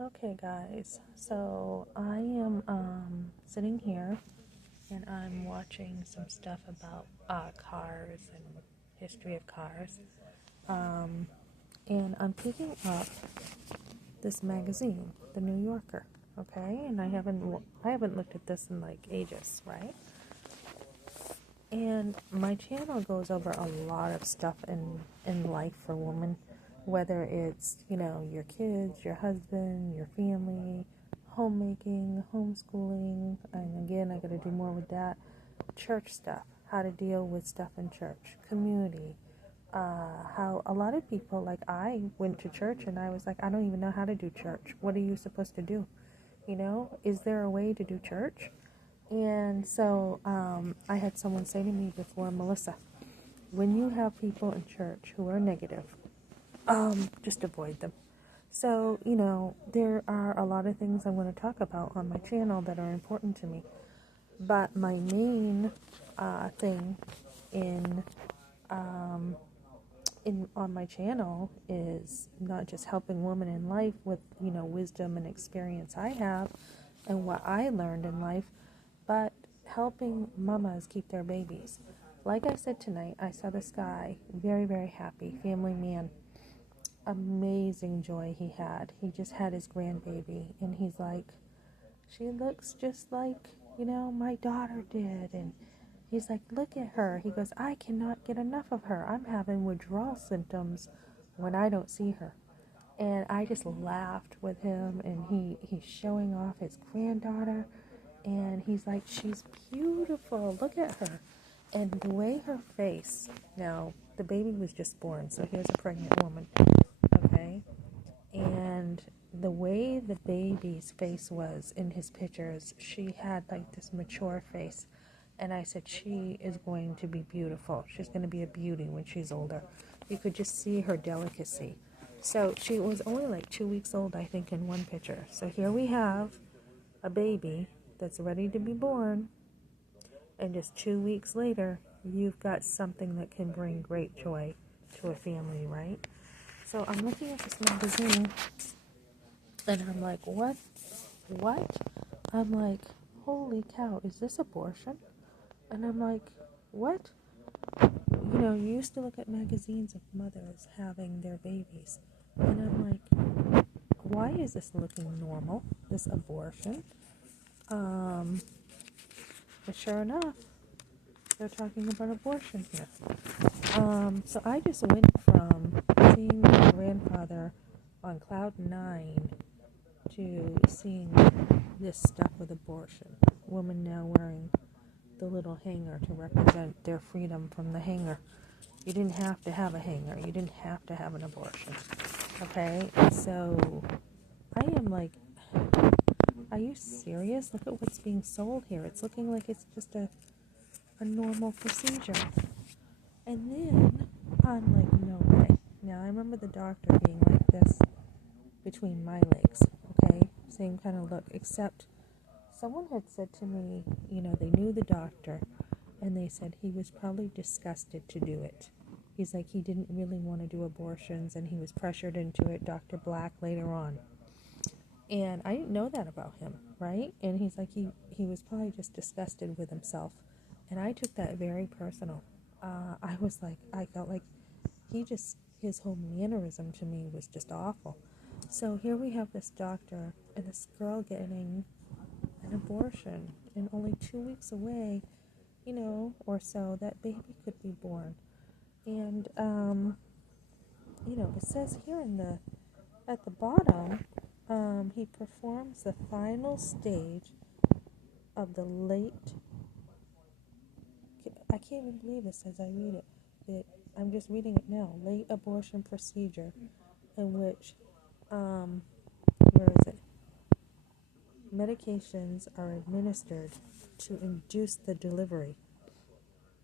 Okay, guys, so I am sitting here and I'm watching some stuff about cars and history of cars. Um, and I'm picking up this magazine, The New Yorker. Okay, and I haven't looked at this in like ages, right? And my channel goes over a lot of stuff in life for women, whether it's, your kids, your husband, your family, homemaking, homeschooling, and again, I got to do more with that, church stuff, how to deal with stuff in church, community, how a lot of people, like I went to church and I was like, I don't even know how to do church. What are you supposed to do? Is there a way to do church? And so I had someone say to me before, Melissa, when you have people in church who are negative, just avoid them. So, there are a lot of things I'm going to talk about on my channel that are important to me. But my main thing in on my channel is not just helping women in life with, wisdom and experience I have and what I learned in life, but helping mamas keep their babies. Like I said tonight, I saw this guy, very, very happy, family man, amazing joy he had. He just had his grandbaby, and he's like, she looks just like, my daughter did. And he's like, look at her. He goes, I cannot get enough of her. I'm having withdrawal symptoms when I don't see her. And I just laughed with him, and he's showing off his granddaughter, and he's like, she's beautiful, look at her. And the way her face, now the baby was just born, so here's a pregnant woman, okay? And the way the baby's face was in his pictures, she had like this mature face. And I said, she is going to be beautiful. She's going to be a beauty when she's older. You could just see her delicacy. So she was only like 2 weeks old, I think, in one picture. So here we have a baby that's ready to be born. And just 2 weeks later, you've got something that can bring great joy to a family, right? So I'm looking at this magazine, and I'm like, what? What? I'm like, holy cow, is this abortion? And I'm like, what? You used to look at magazines of mothers having their babies. And I'm like, why is this looking normal, this abortion? But sure enough, they're talking about abortion here. So I just went from seeing my grandfather on cloud 9 to seeing this stuff with abortion. Women now wearing the little hanger to represent their freedom from the hanger. You didn't have to have a hanger. You didn't have to have an abortion. Okay? So I am like, are you serious? Look at what's being sold here. It's looking like it's just a normal procedure. And then I'm like, no way. Now I remember the doctor being like this between my legs, okay? Same kind of look, except someone had said to me, they knew the doctor, and they said he was probably disgusted to do it. He's like, he didn't really want to do abortions, and he was pressured into it, Dr. Black, later on. And I didn't know that about him, right? And he's like, he was probably just disgusted with himself. And I took that very personal. I felt like his whole mannerism to me was just awful. So here we have this doctor and this girl getting an abortion, and only 2 weeks away, or so, that baby could be born. And, it says here at the bottom, he performs the final stage of the late, I can't even believe this as I read it. I'm just reading it now, late abortion procedure, in which, where is it? Medications are administered to induce the delivery.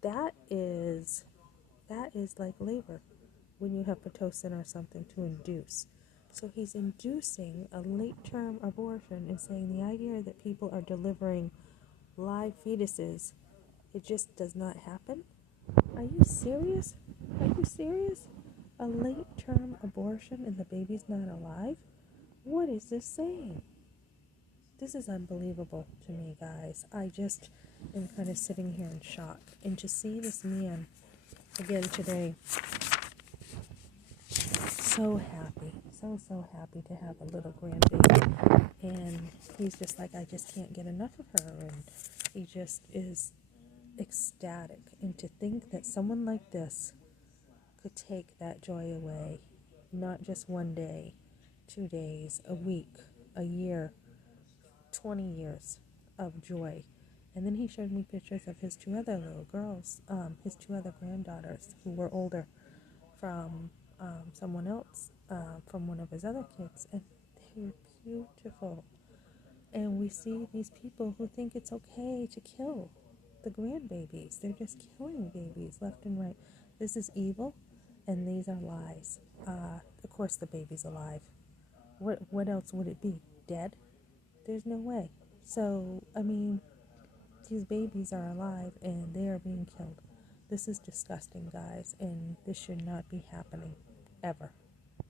That is like labor when you have Pitocin or something to induce. So he's inducing a late-term abortion and saying the idea that people are delivering live fetuses, it just does not happen. Are you serious? Are you serious? A late-term abortion and the baby's not alive? What is this saying? This is unbelievable to me, guys. I just am kind of sitting here in shock. And to see this man again today, so happy, so happy to have a little grandbaby. And he's just like, I just can't get enough of her. And he just is ecstatic. And to think that someone like this could take that joy away, not just one day, 2 days, a week, a year, 20 years of joy. And then he showed me pictures of his two other little girls, his two other granddaughters who were older from someone else, from one of his other kids. And they're beautiful. And we see these people who think it's okay to kill the grandbabies. They're just killing babies left and right. This is evil, and these are lies. Of course the baby's alive. What else would it be? Dead? There's no way. So, I mean, these babies are alive and they are being killed. This is disgusting, guys, and this should not be happening ever.